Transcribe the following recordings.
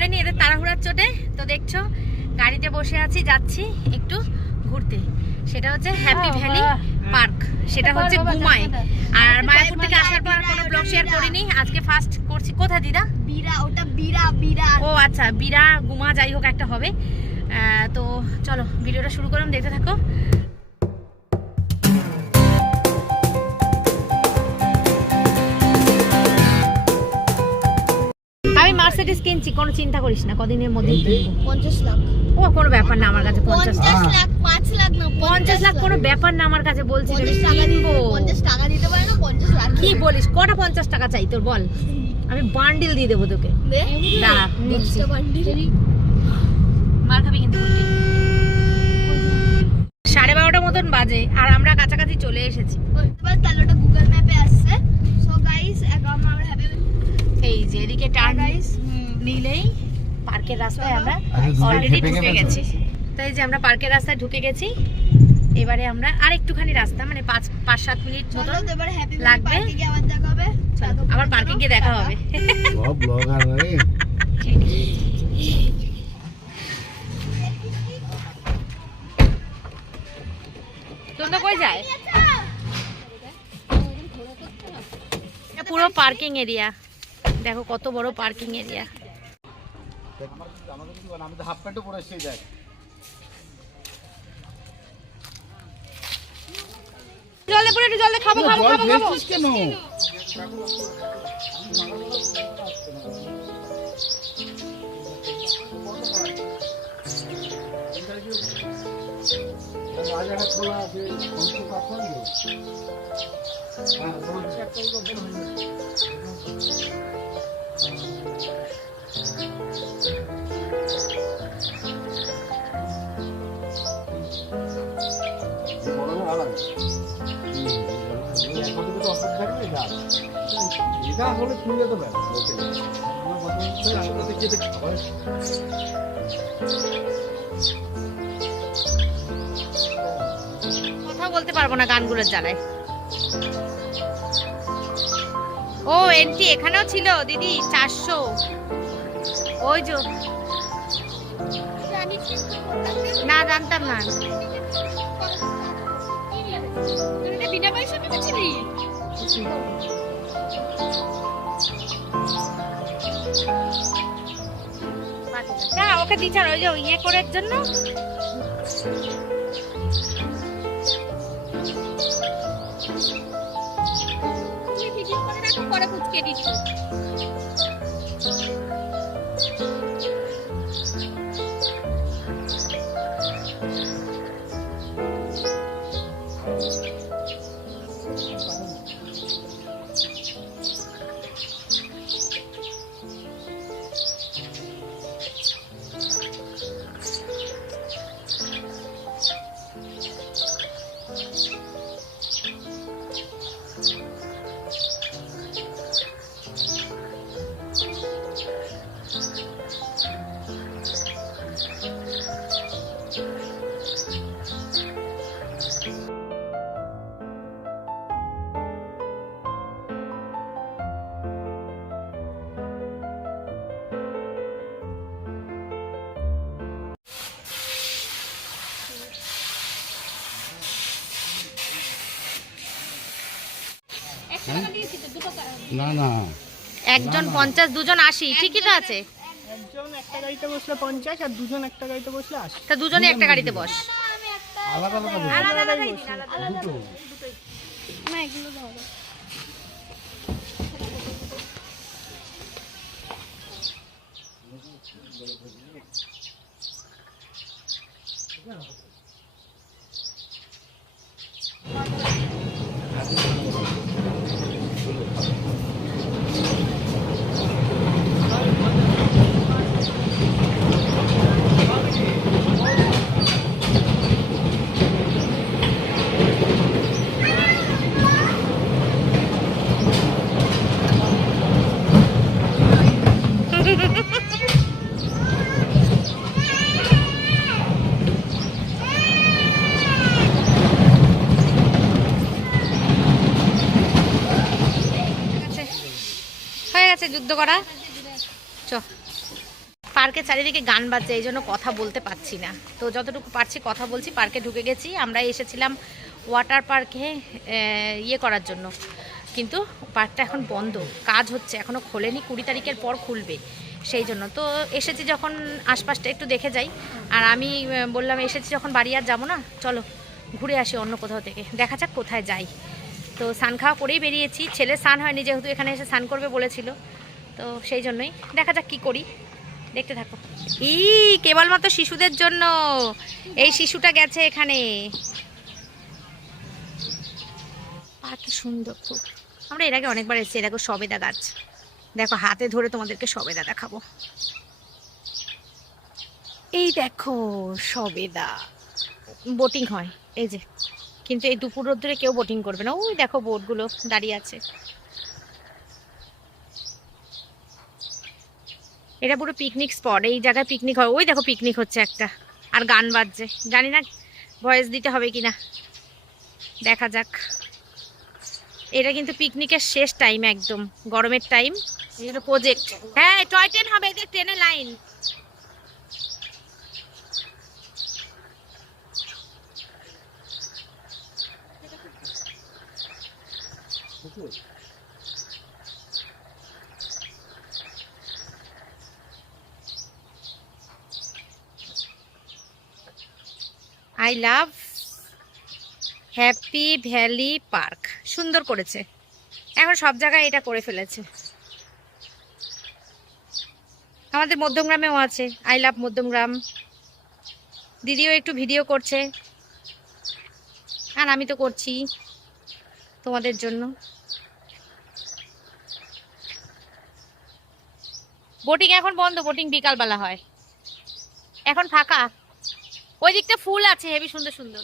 করেনি, এদের তাড়াহুড়ার চোটে। তো দেখছো গাড়িতে বসে আছি, যাচ্ছি একটু ঘুরতে। সেটা হচ্ছে হ্যাপি ভ্যালি পার্ক, সেটা হচ্ছে গুমায়। আর মায়াপুর থেকে আসার পর কোনো ব্লগ শেয়ার করিনি, আজকে ফার্স্ট করছি। কোথায় দিদা? বিরা, ওটা বিরা। ও আচ্ছা, বিরা গুমা যাই হোক একটা হবে। তো চলো ভিডিওটা শুরু করলাম, দেখতে থাকো। আমি মার্সিডিজ কিনছি, কোনো চিন্তা করিস না, কদিনের মধ্যে 50 লাখ। ও কোনো ব্যাপার না আমার কাছে। 50 লাখ, 5 লাখ না, 50 লাখ কোনো ব্যাপার না আমার কাছে, বলছি 50 টাকা কিনবো। 50 টাকা দিতে পারে না, 50 লাখ কি বলিস? কটা 50 টাকা চাই তোর বল, আমি বান্ডিল দিয়ে দেবো তোকে। দাঁড়া দিচ্ছি। মার খাবি কিন্তু উল্টে। 12:30 মতন বাজে আর আমরা কাছাকাছি চলে এসেছি। তাহলে ওটা গুগল ম্যাপে আসছে। সো গাইস, এখন আমরা হ্যাপি এই যে এদিকে টার্ন গাইস নিলেই পার্কের রাস্তায় আমরা অলরেডি ঢুকে গেছি। তো এই যে আমরা পার্কের রাস্তায় ঢুকে গেছি। এবারে আমরা আর একটুখানি রাস্তা, মানে 5-7 মিনিট মতো লাগবে। আবার দেখা হবে, আবার পার্কে গিয়ে দেখা হবে। সব ব্লগার রে। তোমরা কই যায়? পুরো পার্কিং এরিয়া, দেখো কত বড় পার্কিং এরিয়া। আমি তো হাফ প্যান্টও পরে এসে যাই। জলে পড়ে, একটু জলে খাবো খাবো খাবো খাবো। কেন খোলা আছে এটা হলে খুলে দেবে। কথা বলতে পারবো না গানগুলোর জ্বালায়। ও এন্টি এখানেও ছিল দিদি, 400। ওই যে না, জানতাম না। বিনা পয়সা পেয়েছিলি? না ওকে দিচ্ছেন ওই যে ইয়ে করার জন্য। পরে কুচকে দিচ্ছি। না না, একজন 50, দুজন 80, ঠিকই তো আছে। একজন একটা গাড়িতে বসলে 50 আর দুজন একটা গাড়িতে বসলে 80। তা দুজনে একটা গাড়িতে বস। আলাদা আলাদা আলাদাই দিন, দুটো। না, এগুলো দাও। যুদ্ধ করা। চ পার্কের চারিদিকে গান বাজছে, এই জন্য কথা বলতে পারছি না। তো যতটুকু পারছি কথা বলছি। পার্কে ঢুকে গেছি। আমরা এসেছিলাম ওয়াটার পার্কে ইয়ে করার জন্য, কিন্তু পার্কটা এখন বন্ধ, কাজ হচ্ছে, এখনও খোলেনি, 20 তারিখের পর খুলবে। সেই জন্য তো এসেছি যখন আশপাশটা একটু দেখে যাই। আর আমি বললাম এসেছি যখন বাড়ি আর যাবো না, চলো ঘুরে আসি অন্য কোথাও থেকে, দেখা যাক কোথায় যাই। তো স্নান খাওয়া করেই বেরিয়েছি। ছেলে স্নান হয়নি, যেহেতু এখানে এসে স্নান করবে বলেছিল, তো সেই জন্যই দেখা যাক কি করি। দেখতে থাকো। কেবলমাত্র শিশুদের জন্য এই শিশুটা গেছে এখানে। কি সুন্দর খুব। আমরা এর আগে অনেকবার এসেছি। দেখো সবেদা গাছ, দেখো হাতে ধরে তোমাদেরকে সবেদা দেখাবো। এই দেখো সবেদা, বোটিং হয় এই যে, কিন্তু এই দুপুর রোদ্দুরে কেউ বোটিং করবে না। ওই দেখো বোটগুলো দাঁড়িয়ে আছে। এটা পুরো পিকনিক স্পট, এই জায়গায় পিকনিক হয়। ওই দেখো পিকনিক হচ্ছে একটা, আর গান বাজছে। জানি না ভয়েস দিতে হবে কিনা, দেখা যাক। এটা কিন্তু পিকনিকের শেষ টাইম, একদম গরমের টাইম। এটা প্রজেক্ট, হ্যাঁ টয় ট্রেন হবে, এই যে ট্রেনের line. I love happy valley park. সুন্দর করেছে, এখন সব জায়গায় এটা করে ফেলেছে। আমাদের মধ্যমগ্রামেও আছে আই লাভ মধ্যমগ্রাম। দিদিও একটু ভিডিও করছে, আর আমি তো করছি তোমাদের জন্য। বোটিং এখন বন্ধ, বোটিং বিকালবেলা হয়, এখন ফাঁকা। ওই দিকটা ফুল আছে হেবি সুন্দর সুন্দর।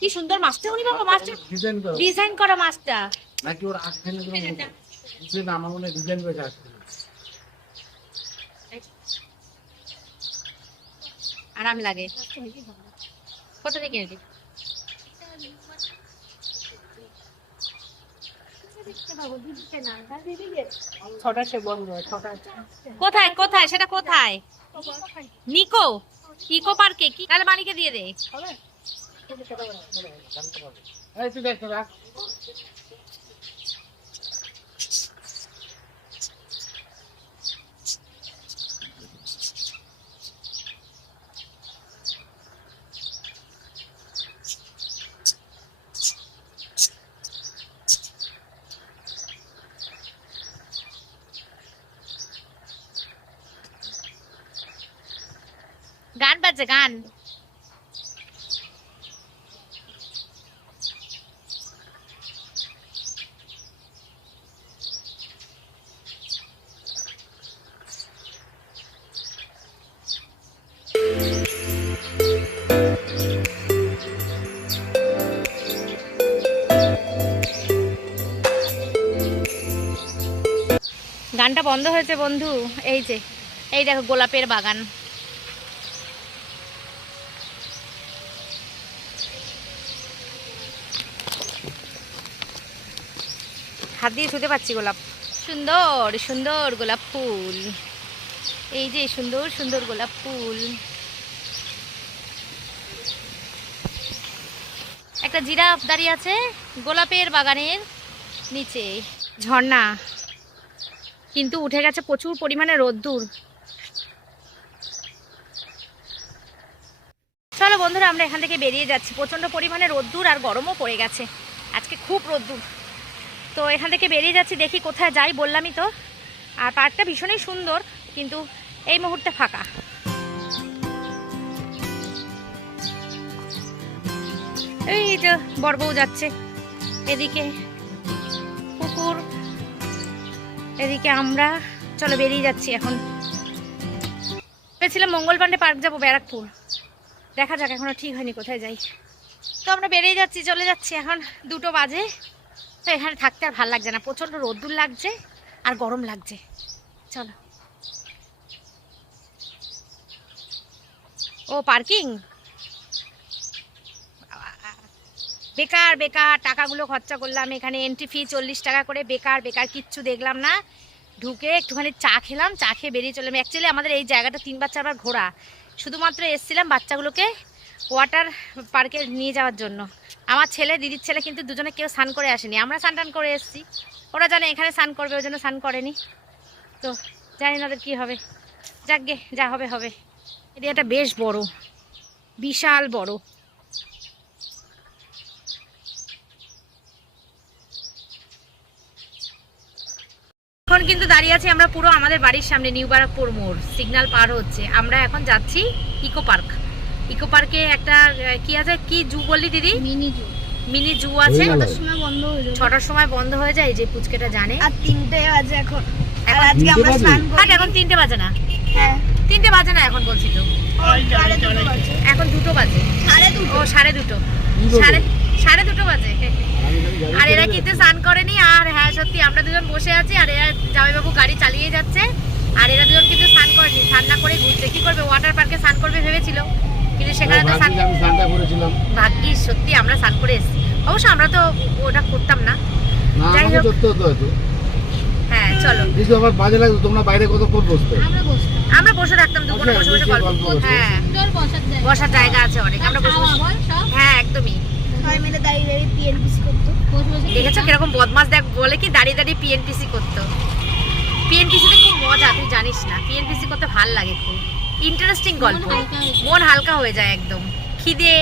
কি সুন্দর মাছটা, উনি বাবা মাছটা ডিজাইন করা মাছটা নাকি ওর আসখানে বুঝলি না, আমার মনে হয় ডিজাইন করে আসছে। আরাম লাগে। কোথা থেকে এলি? কোথায় কোথায় সেটা কোথায়? নিকো ইকো পার্কে কি? তাহলে মানিকে দিয়ে দে। এই তুই দেখ রাখ। গান বাজে, গান। গানটা বন্ধ হয়েছে বন্ধু। এই যে এই দেখো গোলাপের বাগান। হাত দিয়ে ছুঁতে পারছি গোলাপ। সুন্দর সুন্দর গোলাপ ফুল, এই যে সুন্দর সুন্দর গোলাপ ফুল। একটা জিরাফ দাঁড়িয়ে আছে গোলাপের বাগানের নিচে। ঝর্ণা, কিন্তু উঠে গেছে প্রচুর পরিমাণে রোদ্দুর। চলো বন্ধুরা আমরা এখান থেকে বেরিয়ে যাচ্ছি। প্রচন্ড পরিমাণে রোদ্দুর আর গরমও পড়ে গেছে, আজকে খুব রোদ্দুর। তো এখান থেকে বেরিয়ে যাচ্ছি, দেখি কোথায় যাই। বললামই তো। আর পার্কটা ভীষণই সুন্দর, কিন্তু এই মুহূর্তে ফাঁকা। এই যে বড়বউ যাচ্ছে, এদিকে কুকুর, এদিকে আমরা। চলো বেরিয়ে যাচ্ছি এখন। ভেবেছিলাম মঙ্গলপান্ডে পার্ক যাবো, ব্যারাকপুর। দেখা যাক, এখনো ঠিক হয়নি কোথায় যাই। তো আমরা বেরিয়ে যাচ্ছি, চলে যাচ্ছি। এখন 2টো বাজে। তো এখানে থাকতে আর ভালো লাগছে না, প্রচণ্ড রোদ্দুর লাগছে আর গরম লাগছে। চলো। ও পার্কিং বেকার বেকার টাকাগুলো খরচা করলাম। এখানে এন্ট্রি ফি 40 টাকা করে, বেকার বেকার, কিচ্ছু দেখলাম না। ঢুকে একটুখানি চা খেলাম, চা খেয়ে বেরিয়ে চললাম। অ্যাকচুয়ালি আমাদের এই জায়গাটা 3-4 বার ঘোরা, শুধুমাত্র এসেছিলাম বাচ্চাগুলোকে ওয়াটার পার্কে নিয়ে যাওয়ার জন্য। আমার ছেলে, দিদির ছেলে কিন্তু দুজনে কেউ স্নান করে আসেনি, আমরা স্নান টান করে এসেছি। ওরা জানে এখানে স্নান করবে, ওই জন্য স্নান করেনি। তো জানি না ওদের কী হবে, যাকগে, যা হবে হবে। এরিয়াটা বেশ বড়, বিশাল বড়। এখন কিন্তু দাঁড়িয়ে আছি আমরা পুরো আমাদের বাড়ির সামনে, নিউ বারাকপুর মোড়। সিগন্যাল পার হচ্ছে, আমরা এখন যাচ্ছি ইকো পার্ক। ইকো পার্কে একটা কি আছে, কি জু বললি দিদি? মিনি জু আছে। 6টার সময় বন্ধ হয়ে যায়। 6টার সময় বন্ধ হয়ে যায়, যে পুচকেটা জানে। আর 3টে বাজে এখন। আর এখন আজকে আমরা স্নান করি। এখন 3টে বাজে না, হ্যাঁ 3টে বাজে না এখন বলছি তো, সাড়ে 2টো বাজে। এখন 2টো বাজে। সাড়ে 2টো। ও 2:30, সাড়ে 2টো বাজে। আর এরা কিন্তু স্নান করেনি। আর হ্যাঁ সত্যি, আমরা দুজন বসে আছি আর এরা জামাইবাবু গাড়ি চালিয়ে যাচ্ছে। আর এরা দুজন কিন্তু স্নান করেনি, স্নান না করে ঘুরছে। কি করবে, ওয়াটার পার্কে স্নান করবে ভেবেছিল, কিন্তু সেখানে তো ভাগ্যিস সত্যি আমরা স্নান করে এসেছি। অবশ্য আমরা তো ওটা করতাম না। যাই হোক, হ্যাঁ চলো। আবার বাজে লাগতো, তোমরা বাইরে কতক্ষণ বসতে? আমরা বসে থাকতাম দুপুরে, বসে বসে গল্প। হ্যাঁ বসার জায়গা আছে অনেক, আমরা বসে বসে। হ্যাঁ একদমই, সবাই মিলে দাঁড়িয়ে দাঁড়িয়ে পিএনপিসি করতো। দেখেছো কিরকম বদমাস, দেখ বলে কি দাঁড়িয়ে দাঁড়িয়ে পিএনপিসি করতো। পিএনপিসিতে খুব মজা, তুই জানিস না। পিএনপিসি করতে ভাল লাগে, খুব ইন্টারেস্টিং গল্প, মন হালকা হয়ে যায় একদম। খিদে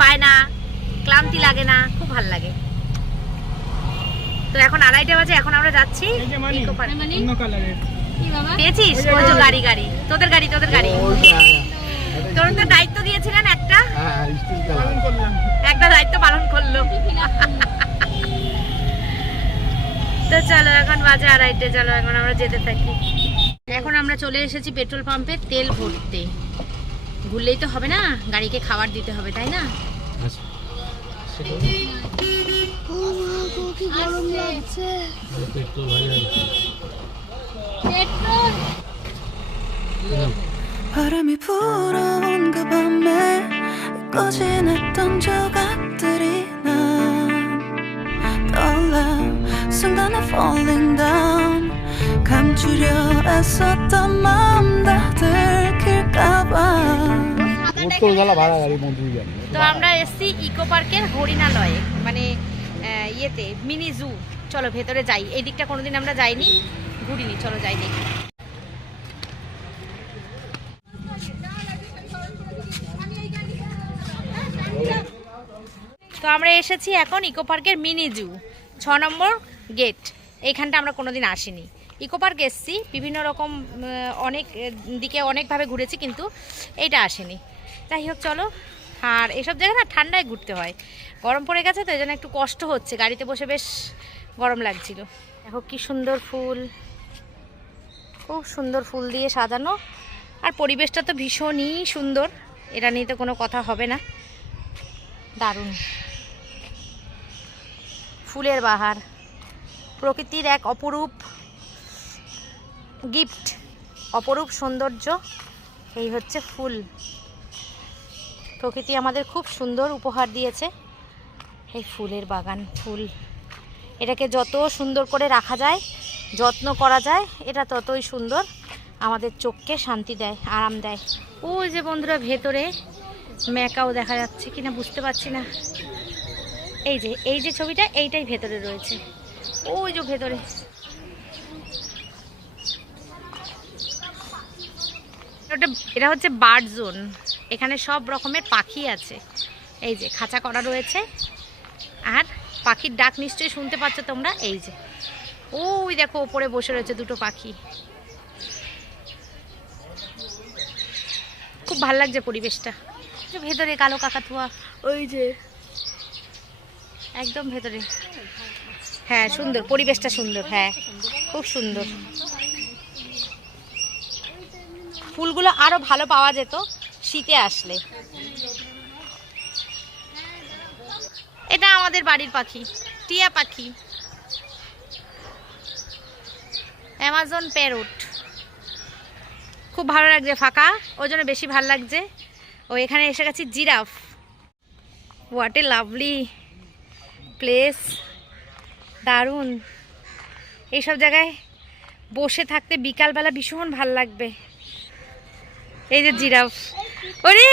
পায় না, ক্লান্তি লাগে না, খুব ভাল লাগে। তো এখন 2:30 বাজে, এখন আমরা যাচ্ছি ইকো পার্ক। অন্য কালারের পেয়েছিস? ওই যে গাড়ি, তোদের গাড়ি তোর তো দায়িত্ব দিয়েছিলেন একটা, পালন করলাম। একটা দায়িত্ব পালন করলো। তো চলো, এখন বাজে 2:30, চলো এখন আমরা যেতে থাকি। এখন আমরা চলে এসেছি পেট্রোল পাম্পে তেল ভরতে। ঘুরলেই তো হবে না, গাড়িকে খাবার দিতে হবে, তাই না? কি গরম লাগছে। 바람이 불어온 그 밤에 꺼진했던 조각들이 난 떠올라 순간에 falling down 감추려 애썼던 마음 다 들킬까봐 তো আমরা এসছি ইকো পার্কের হরিণালয়ে, মানে ইয়েতে মিনি জু। চলো ভেতরে যাই, এই দিকটা কোনোদিন আমরা যাইনি, ঘুরিনি, চলো যাই দেখি। তো আমরা এসেছি এখন ইকো পার্কের মিনি জু, 6 নম্বর গেট। এইখানটা আমরা কোনোদিন আসিনি। ইকো পার্ক এসছি, বিভিন্ন রকম অনেক দিকে অনেকভাবে ঘুরেছি, কিন্তু এইটা আসেনি। যাই হোক চলো। আর এসব জায়গায় না ঠান্ডায় ঘুরতে হয়, গরম পড়ে গেছে তো এই জন্য একটু কষ্ট হচ্ছে, গাড়িতে বসে বেশ গরম লাগছিল। দেখো কি সুন্দর ফুল, খুব সুন্দর ফুল দিয়ে সাজানো। আর পরিবেশটা তো ভীষণই সুন্দর, এটা নিয়ে তো কোনো কথা হবে না। দারুণ ফুলের বাহার, প্রকৃতির এক অপরূপ গিফট, অপরূপ সৌন্দর্য। এই হচ্ছে ফুল, প্রকৃতি আমাদের খুব সুন্দর উপহার দিয়েছে এই ফুলের বাগান। ফুল, এটাকে যত সুন্দর করে রাখা যায়, যত্ন করা যায়, এটা ততই সুন্দর, আমাদের চোখকে শান্তি দেয়, আরাম দেয়। ওই যে বন্ধুরা ভেতরে ম্যাকাও দেখা যাচ্ছে কিনা বুঝতে পারছি না। এই যে ছবিটা, এইটাই ভেতরে রয়েছে, ওই যে ভেতরে। এটা হচ্ছে বার্ড জোন, এখানে সব রকমের পাখি আছে। এই যে খাঁচা করা রয়েছে, আর পাখির ডাক নিশ্চয়ই শুনতে পাচ্ছ তোমরা। এই যে ওই দেখো ওপরে বসে রয়েছে 2টো পাখি, খুব ভালো লাগছে পরিবেশটা। ভেতরে কালো কাকাতুয়া, ওই যে একদম ভেতরে। হ্যাঁ সুন্দর, পরিবেশটা সুন্দর, হ্যাঁ খুব সুন্দর। ফুলগুলো আরো ভালো পাওয়া যেত শীতে আসলে। এটা আমাদের বাড়ির পাখি, টিয়া পাখি, অ্যামাজন প্যারট। খুব ভালো লাগছে, ফাঁকা ওই জন্য বেশি ভালো লাগছে। ও এখানে এসে গেছি giraffe. What a lovely place, দারুণ। এইসব জায়গায় বসে থাকতে বিকালবেলা ভীষণ ভাল লাগবে। এই যে জিরাফ, ওরে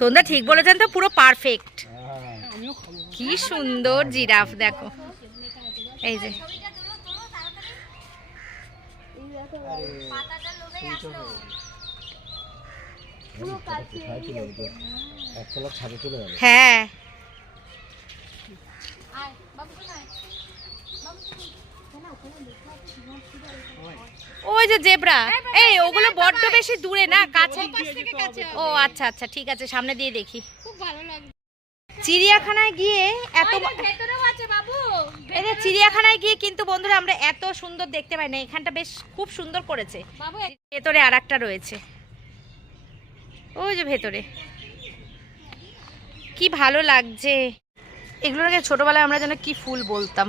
তোমরা ঠিক বলেছেন তো, পুরো পারফেক্ট। কি সুন্দর জিরাফ দেখো, এই যে হ্যাঁ ওই যে জেব্রা। এই ওগুলো বড্ড বেশি দূরে না, কাছে? ও আচ্ছা আচ্ছা ঠিক আছে, সামনে দিয়ে দেখি। চিড়িয়াখানায় গিয়ে এত চিড়িয়াখানায় গিয়ে কিন্তু বন্ধুরা আমরা এত সুন্দর দেখতে পাই না। এখানটা বেশ খুব সুন্দর করেছে। ভেতরে আর একটা রয়েছে, ওই যে ভেতরে, কি ভালো লাগছে। এগুলোকে ছোটবেলায় আমরা যেন কি ফুল বলতাম,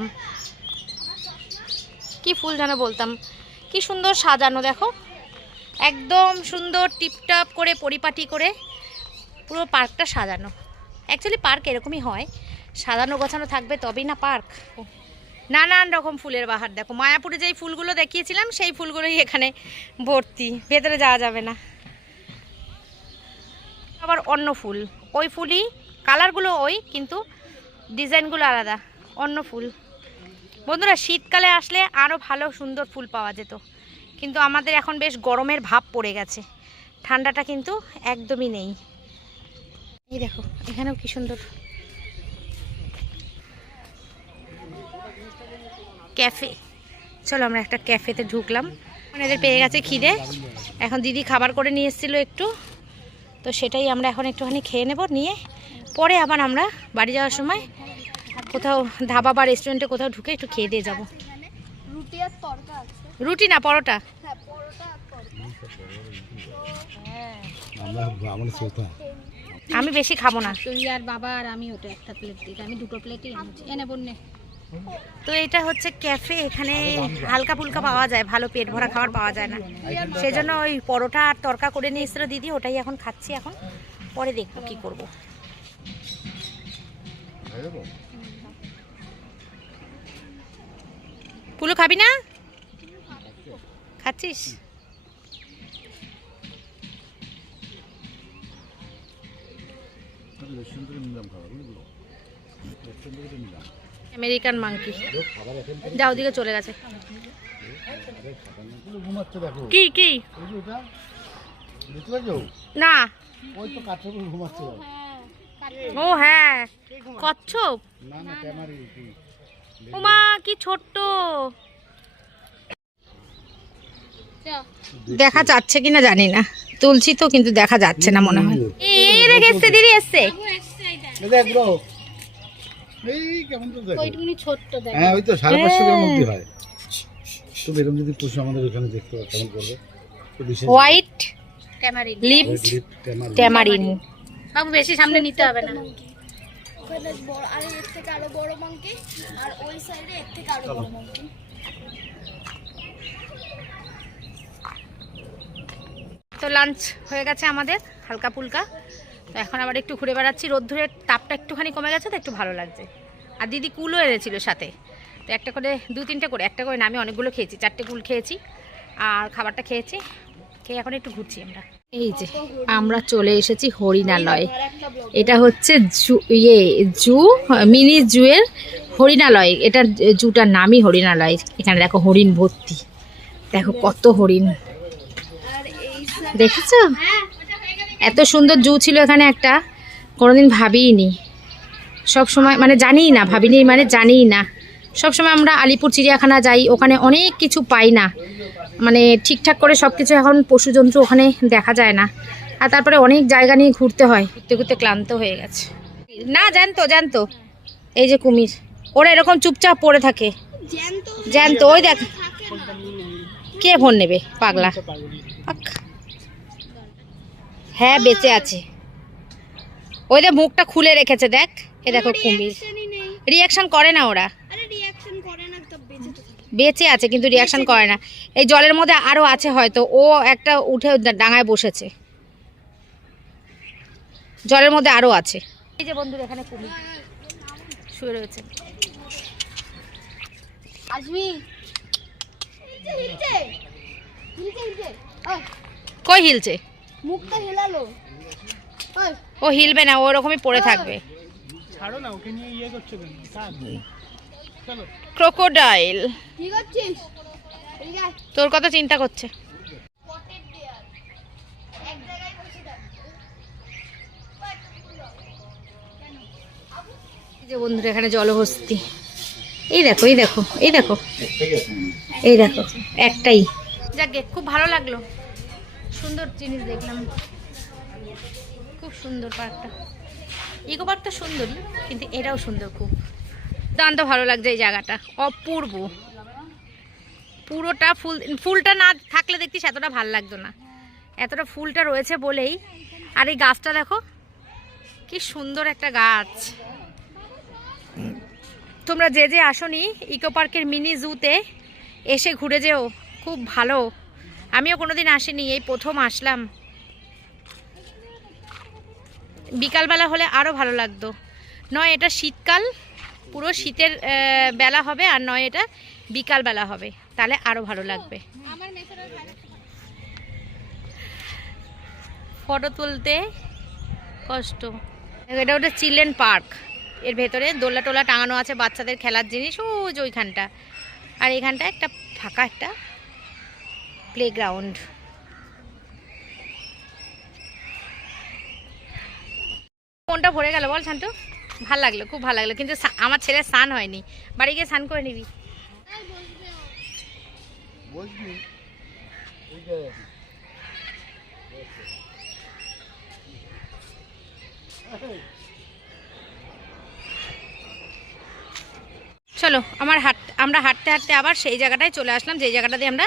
কি ফুল যেন বলতাম। কি সুন্দর সাজানো দেখো, একদম সুন্দর টিপটাপ করে পরিপাটি করে পুরো পার্কটা সাজানো। অ্যাকচুয়ালি পার্ক এরকমই হয়, সাজানো গোছানো থাকবে তবেই না পার্ক। নানান রকম ফুলের বাহার দেখো। মায়াপুরে যেই ফুলগুলো দেখিয়েছিলাম সেই ফুলগুলোই এখানে ভর্তি, ভেতরে যাওয়া যাবে না। আবার অন্য ফুল, ওই ফুলই কালারগুলো ওই, কিন্তু ডিজাইনগুলো আলাদা, অন্য ফুল। বন্ধুরা শীতকালে আসলে আরও ভালো সুন্দর ফুল পাওয়া যেত, কিন্তু আমাদের এখন বেশ গরমের ভাব পড়ে গেছে, ঠান্ডাটা কিন্তু একদমই নেই। এই দেখো এখানেও কি সুন্দর ক্যাফে। চলো আমরা একটা ক্যাফেতে ঢুকলাম। এদের পেয়ে গেছে খিদে, এখন দিদি খাবার করে নিয়ে এসেছিল একটু, তো সেটাই আমরা এখন একটুখানি খেয়ে নেব। নিয়ে পরে আবার আমরা বাড়ি যাওয়ার সময় কোথাও ধাবা বা রেস্টুরেন্টে কোথাও ঢুকে একটু খেয়ে দিয়ে যাবো। রুটি আর তরকা আছে। রুটি না পরোটা? হ্যাঁ পরোটা আর তরকা। আমি বেশি খাবো না। তুই আর বাবা আর আমি ওটা একটা প্লেট দিই, আমি দুটো প্লেটই এনেছি। এনে বন্যে তো এটা হচ্ছে ক্যাফে, এখানে হালকা ফুলকা পাওয়া যায়, ভালো পেট ভরা খাবার পাওয়া যায় না, সেই জন্য ওই পরোটা আর তরকা করে নিয়ে এসেছিল দিদি, ওটাই এখন খাচ্ছি। এখন পরে দেখবো কি করব। পুলু খাবি না? খাচ্ছিস? আমেরিকান মাংকি, যাও দিকে চলে গেছে। কি কি না? ও হ্যাঁ কচ্ছপ। ওমা কি ছোট্ট, দেখা যাচ্ছে কিনা জানি না, তুলছি তো কিন্তু দেখা যাচ্ছে না মনে হয়। এই রে গেছে, দিদি এসছে। ছোট্ট দেখ। হ্যাঁ ওই তো 550 গ্রাম মধ্যে হয়। তো এরকম যদি পশু আমাদের এখানে দেখতে পাই কেমন করবে? White tamarin lips tamarin. বাবু বেশি সামনে নিতে হবে না। ওখানে বড় আর এর থেকে আরো বড় মাংকি, আর ওই সাইডে এর থেকে আরো বড় মাংকি। তো লাঞ্চ হয়ে গেছে আমাদের হালকা ফুলকা, তো এখন আবার একটু ঘুরে বেড়াচ্ছি। রোদ্দুরের তাপটা একটুখানি কমে গেছে তো একটু ভালো লাগছে। আর দিদি কুলও এনেছিল সাথে, তো একটা করে 2-3টে করে, একটা করে না আমি অনেকগুলো খেয়েছি, 4টে কুল খেয়েছি আর খাবারটা খেয়েছি, খেয়ে এখন একটু ঘুরছি আমরা। এই যে আমরা চলে এসেছি হরিণালয়। এটা হচ্ছে জু মিনি জুয়ের হরিণালয়, এটার জুটার নামই হরিণালয়। এখানে দেখো হরিণ ভর্তি, দেখো কত হরিণ, দেখেছো? এত সুন্দর জু ছিল এখানে একটা, কোনোদিন ভাবিনি। সব সময় মানে জানিই না, ভাবিনি মানে জানিই না। সবসময় আমরা আলিপুর চিড়িয়াখানা যাই, ওখানে অনেক কিছু পাই না, মানে ঠিকঠাক করে সব কিছু এখন পশুজন্তু ওখানে দেখা যায় না। আর তারপরে অনেক জায়গা নিয়ে ঘুরতে হয়, ঘুরতে ঘুরতে ক্লান্ত হয়ে গেছে। না জানতো এই যে কুমির, ওরা এরকম চুপচাপ পড়ে থাকে জ্যান্ত, ওই দেখ কে ফোন নেবে পাগলা? আক। হ্যাঁ বেঁচে আছে, ওই যে মুখটা খুলে রেখেছে দেখ। এ দেখো কুমির, রিয়াকশন করে না ওরা। আরে রিঅ্যাকশন করে না তো বেঁচে তো থাকে। বেঁচে আছে কিন্তু রিয়াকশন করে না। এই জলের মধ্যে আরো আছে হয়তো, ও একটা উঠে ডাঙায় বসেছে, জলের মধ্যে আরো আছে। এই যে বন্ধুরা এখানে কুমির শুয়ে রয়েছে। আসবি হিলছে হিলছে হিলছে ওই কই হিলছে? মুখটা হেলালো। ওই ও হিলবে না, ও ওরকমই পড়ে থাকবে। ছাড়ো না, ওকে নিয়ে ইয়ে করছো কেন? চলো। ক্রোকোডাইল কি করছিস? এদিকে আয়। তোর কথা চিন্তা করছে। পটেড ডিয়ার এক জায়গায় বসে থাকে। এই যে বন্ধুরা এখানে জলহস্তি, এই দেখো এই দেখো এই দেখো এই দেখো একটাই। যাকে খুব ভালো লাগলো, সুন্দর জিনিস দেখলাম, খুব সুন্দর পার্কটা। ইকো পার্কটা সুন্দরই, কিন্তু এটাও সুন্দর খুব। দান্ত ভালো লাগছে এই জায়গাটা, অপূর্ব। পুরোটা ফুল, ফুলটা না থাকলে দেখতিস এতটা ভালো লাগতো না, এতটা ফুলটা রয়েছে বলেই। আর এই গাছটা দেখো কি সুন্দর একটা গাছ। তোমরা যে যে আসনি ইকো পার্কের মিনি জুতে এসে ঘুরে যেও, খুব ভালো। আমিও কোনোদিন আসিনি, এই প্রথম আসলাম। বিকালবেলা হলে আরও ভালো লাগতো। নয় এটা শীতকাল, পুরো শীতের বেলা হবে, আর নয় এটা বিকালবেলা হবে, তাহলে আরও ভালো লাগবে। ফটো তুলতে কষ্ট। এটা ওটা চিলড্রেন পার্ক, এর ভেতরে দোলা টোলা টাঙানো আছে, বাচ্চাদের খেলার জিনিস ও যে ওইখানটা। আর এখানটা একটা ফাঁকা একটা প্লেগ্রাউন্ড। মনটা ভরে গেল বল শান্তু, ভাল লাগলো, খুব ভালো লাগলো। কিন্তু আমার ছেলে স্নান হয়নি, বাড়ি গিয়ে স্নান করে নিবি। চলো আমরা হাঁটতে হাঁটতে আবার সেই জায়গাটায় চলে আসলাম, যেই জায়গাটা দিয়ে আমরা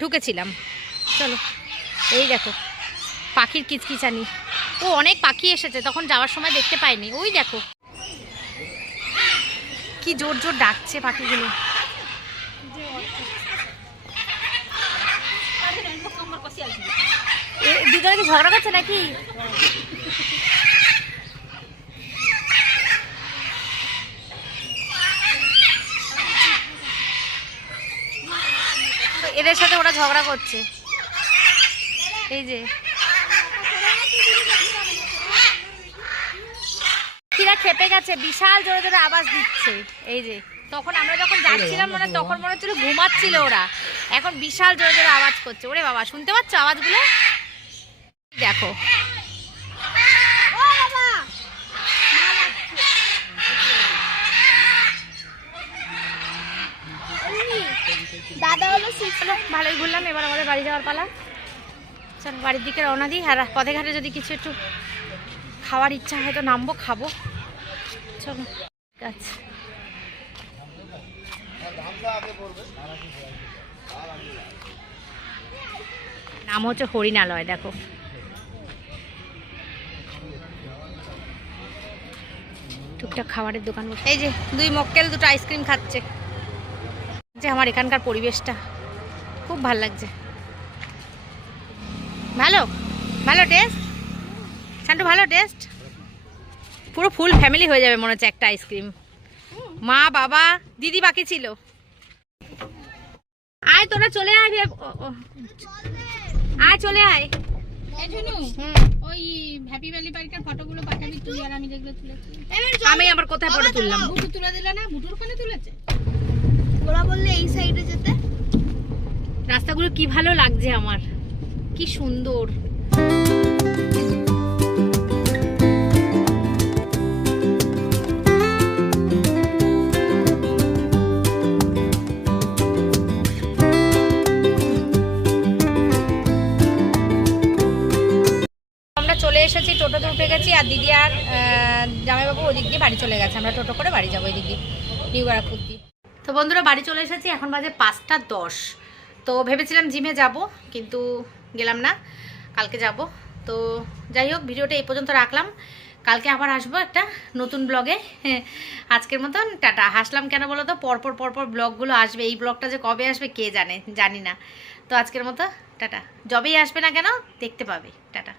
ঢুকেছিলাম। চলো, এই দেখো পাখির কিচকিচানি। ও অনেক পাখি এসেছে, তখন যাওয়ার সময় দেখতে পাইনি। ওই দেখো কি জোর জোর ডাকছে পাখিগুলো। দুজনে কি ঝগড়া করছে নাকি? এদের সাথে ওরা ঝগড়া করছে। এই যে পাখিরা খেপে গেছে, বিশাল জোরে জোরে আওয়াজ দিচ্ছে। এই যে তখন আমরা যখন যাচ্ছিলাম মানে তখন মনে হচ্ছিল ঘুমাচ্ছিল ওরা, এখন বিশাল জোরে জোরে আওয়াজ করছে। ওরে বাবা, শুনতে পাচ্ছ আওয়াজগুলো? দেখো দাদা হলো চলো, ভালোই ঘুরলাম, এবার আমাদের বাড়ি যাওয়ার পালা। চলো বাড়ির দিকে রওনা দিই। আর পথে ঘাটে যদি কিছু একটু খাওয়ার ইচ্ছা হয় তো নামবো, খাবো। চলো ঠিক আছে। নাম হচ্ছে হরিণালয়। দেখো টুকটাক খাবারের দোকান বসে। এই যে দুই মক্কেল দুটো আইসক্রিম খাচ্ছে। যে আমার এখানকার পরিবেশটা খুব ভালো লাগছে। ভালো ভালো টেস্ট শান্তু, ভালো টেস্ট। পুরো ফুল ফ্যামিলি হয়ে যাবে মনে হচ্ছে একটা আইসক্রিম। মা বাবা দিদি বাকি ছিল। আয় তোরা চলে আয়, আয় চলে আয়। ওই হ্যাপি ভ্যালি পার্কের ফটোগুলো পাঠাবি তুই, আর আমি যেগুলো তুলেছি। আমি আবার কোথায় ফটো তুললাম? ভুটু তুলে দিলে না, ভুটুর ওখানে তুলেছে। ওরা বললে এই সাইডে যেতে। রাস্তাগুলো কি ভালো লাগছে আমার, কি সুন্দর। আমরা চলে এসেছি, টোটোতে উঠে গেছি, আর দিদি আর জামাইবাবু ওদিক দিয়ে বাড়ি চলে গেছে। আমরা টোটো করে বাড়ি যাবো এদিকে নিউ ব্যারাকপুর দিয়ে। তো বন্ধুরা বাড়ি চলে এসেছি, এখন বাজে 5টা 10। তো ভেবেছিলাম জিমে যাব, কিন্তু গেলাম না, কালকে যাব। তো যাই হোক, ভিডিওটা এই পর্যন্ত রাখলাম। কালকে আবার আসবো একটা নতুন ব্লগে। আজকের মতন টাটা। হাসলাম কেন বলো তো, পরপর ব্লগগুলো আসবে, এই ব্লগটা যে কবে আসবে কে জানে, জানি না। তো আজকের মতো টাটা। যবেই আসবে না কেন দেখতে পাবে। টাটা।